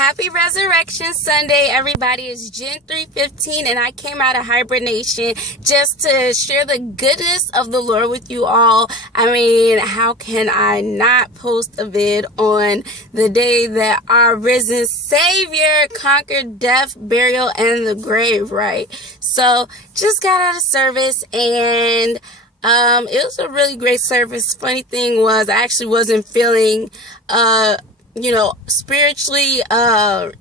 Happy Resurrection Sunday, everybody. It's Gen 315, and I came out of hibernation just to share the goodness of the Lord with you all. I mean, how can I not post a vid on the day that our risen Savior conquered death, burial, and the grave, right? So, just got out of service, and it was a really great service. Funny thing was, I actually wasn't feeling, spiritually,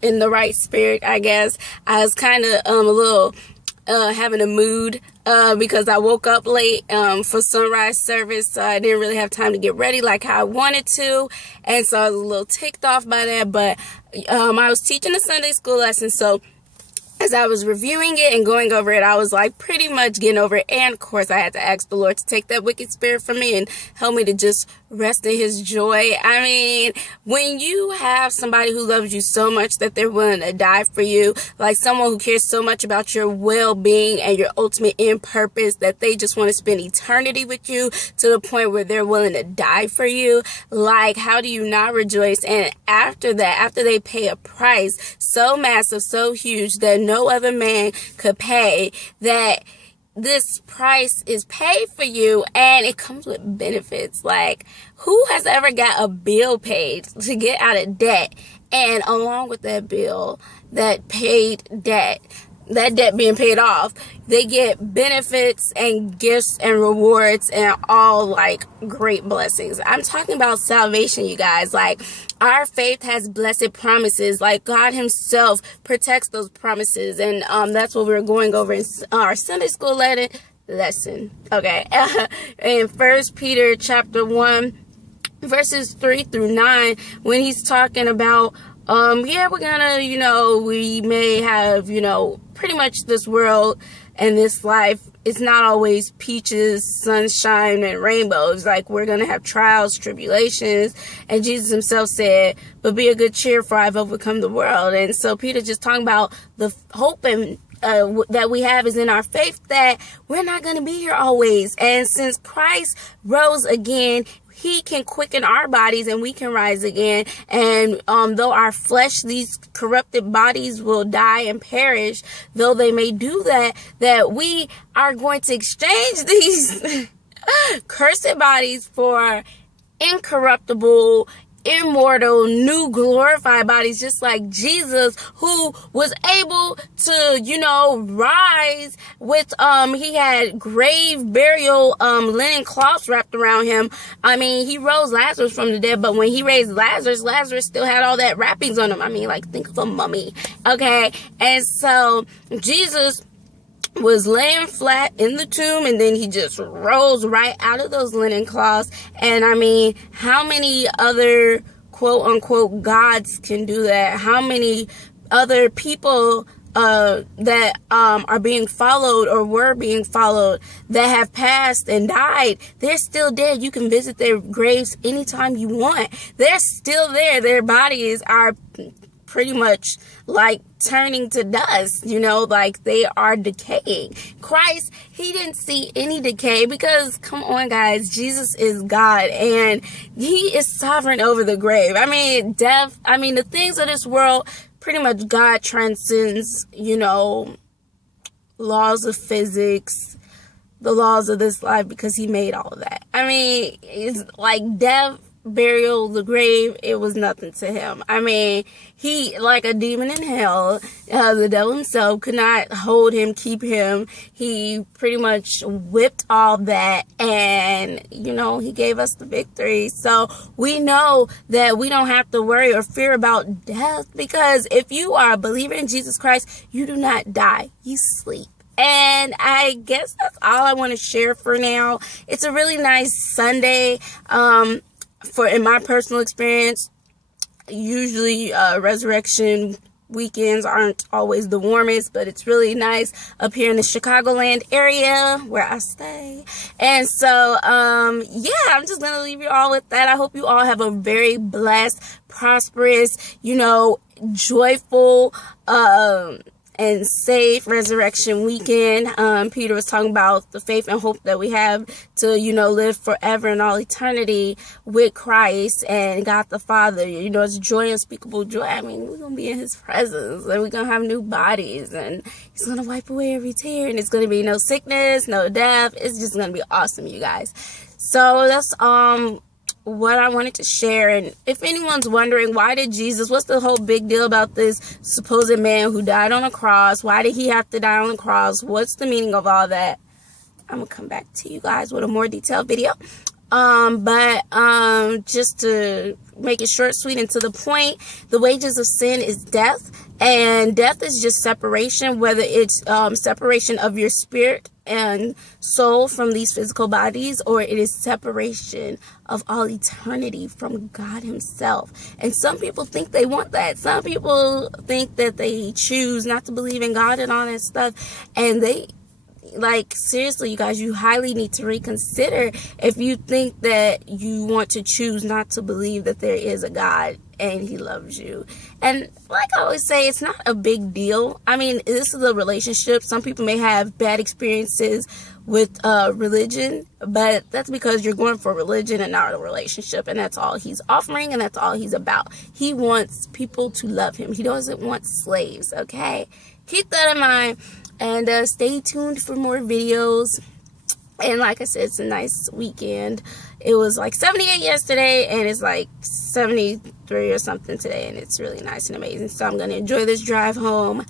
in the right spirit, I guess. I was kind of, a little, having a mood, because I woke up late, for sunrise service, so I didn't really have time to get ready like how I wanted to, and so I was a little ticked off by that, but, I was teaching a Sunday school lesson, so as I was reviewing it and going over it, I was like pretty much getting over it. And of course, I had to ask the Lord to take that wicked spirit from me and help me to just rest in his joy. I mean, when you have somebody who loves you so much that they're willing to die for you, like someone who cares so much about your well-being and your ultimate end purpose that they just want to spend eternity with you to the point where they're willing to die for you, like how do you not rejoice? And after that, after they pay a price so massive, so huge that no other man could pay, that this price is paid for you and it comes with benefits. Like, who has ever got a bill paid to get out of debt, and along with that bill, that paid debt, that debt being paid off, they get benefits and gifts and rewards and all like great blessings. I'm talking about salvation, you guys. Like, our faith has blessed promises. Like, God himself protects those promises. And that's what we're going over in our Sunday school lesson. Okay. In 1 Peter chapter 1, verses 3 through 9, when he's talking about, we're gonna, we may have, pretty much this world and this life, it's not always peaches, sunshine, and rainbows. Like, we're going to have trials, tribulations. And Jesus himself said, but be of good cheer, for I've overcome the world. And so Peter just talking about the hope and that we have is in our faith that we're not going to be here always. And since Christ rose again, he can quicken our bodies and we can rise again. And though our flesh, these corrupted bodies will die and perish, though they may do that, that we are going to exchange these cursed bodies for incorruptible, immortal, new glorified bodies, just like Jesus, who was able to, rise with, he had grave burial, linen cloths wrapped around him. I mean, he rose Lazarus from the dead, but when he raised Lazarus, Lazarus still had all that wrappings on him. I mean, like, think of a mummy. Okay. And so Jesus was laying flat in the tomb, and then he just rose right out of those linen cloths. And I mean, how many other quote unquote gods can do that? How many other people that are being followed or were being followed that have passed and died, they're still dead. You can visit their graves anytime you want. They're still there. Their bodies are pretty much like turning to dust, like they are decaying. Christ, he didn't see any decay because, come on guys, Jesus is God and he is sovereign over the grave. I mean, death, the things of this world, pretty much God transcends, laws of physics, the laws of this life, because he made all of that. I mean, it's like death, burial, the grave, it was nothing to him. I mean, he, like a demon in hell, the devil himself could not hold him, keep him. He pretty much whipped all that, and he gave us the victory. So we know that we don't have to worry or fear about death, because if you are a believer in Jesus Christ, you do not die, you sleep. And I guess that's all I want to share for now. It's a really nice Sunday. In my personal experience, usually resurrection weekends aren't always the warmest, but it's really nice up here in the Chicagoland area where I stay. And so, I'm just going to leave you all with that. I hope you all have a very blessed, prosperous, joyful, and safe resurrection weekend. Peter was talking about the faith and hope that we have to, live forever in all eternity with Christ and God the Father. It's joy, unspeakable joy. I mean, we're going to be in his presence, and we're going to have new bodies, and he's going to wipe away every tear, and it's going to be no sickness, no death. It's just going to be awesome, you guys. So that's what I wanted to share. And if anyone's wondering, what's the whole big deal about this supposed man who died on a cross? Why did he have to die on the cross? What's the meaning of all that? I'm gonna come back to you guys with a more detailed video. But just to make it short, sweet, and to the point, the wages of sin is death, and death is just separation, whether it's separation of your spirit and soul from these physical bodies, or it is separation of all eternity from God himself. And some people think they want that. Some people think that they choose not to believe in God and all that stuff, and seriously, you guys, you highly need to reconsider if you think that you want to choose not to believe that there is a God and he loves you. And like I always say, it's not a big deal. I mean, this is a relationship. Some people may have bad experiences with religion, but that's because you're going for religion and not a relationship, and that's all he's offering, and that's all he's about. He wants people to love him. He doesn't want slaves, okay? Keep that in mind. And stay tuned for more videos. And like I said, it's a nice weekend. It was like 78 yesterday, and it's like 73 or something today. And it's really nice and amazing. So I'm going to enjoy this drive home.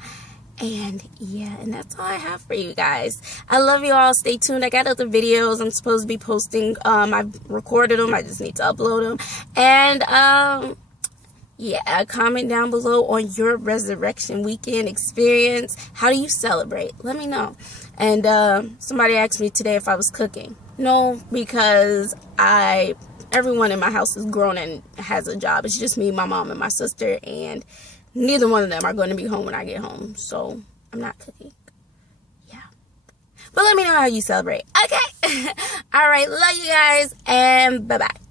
And yeah, and that's all I have for you guys. I love you all. Stay tuned. I got other videos I'm supposed to be posting. I've recorded them. I just need to upload them. And yeah, comment down below on your resurrection weekend experience. How do you celebrate? Let me know. And somebody asked me today if I was cooking. No, because everyone in my house is grown and has a job. It's just me, my mom, and my sister, and neither one of them are going to be home when I get home. So I'm not cooking. Yeah. But let me know how you celebrate. Okay. All right. Love you guys, and bye-bye.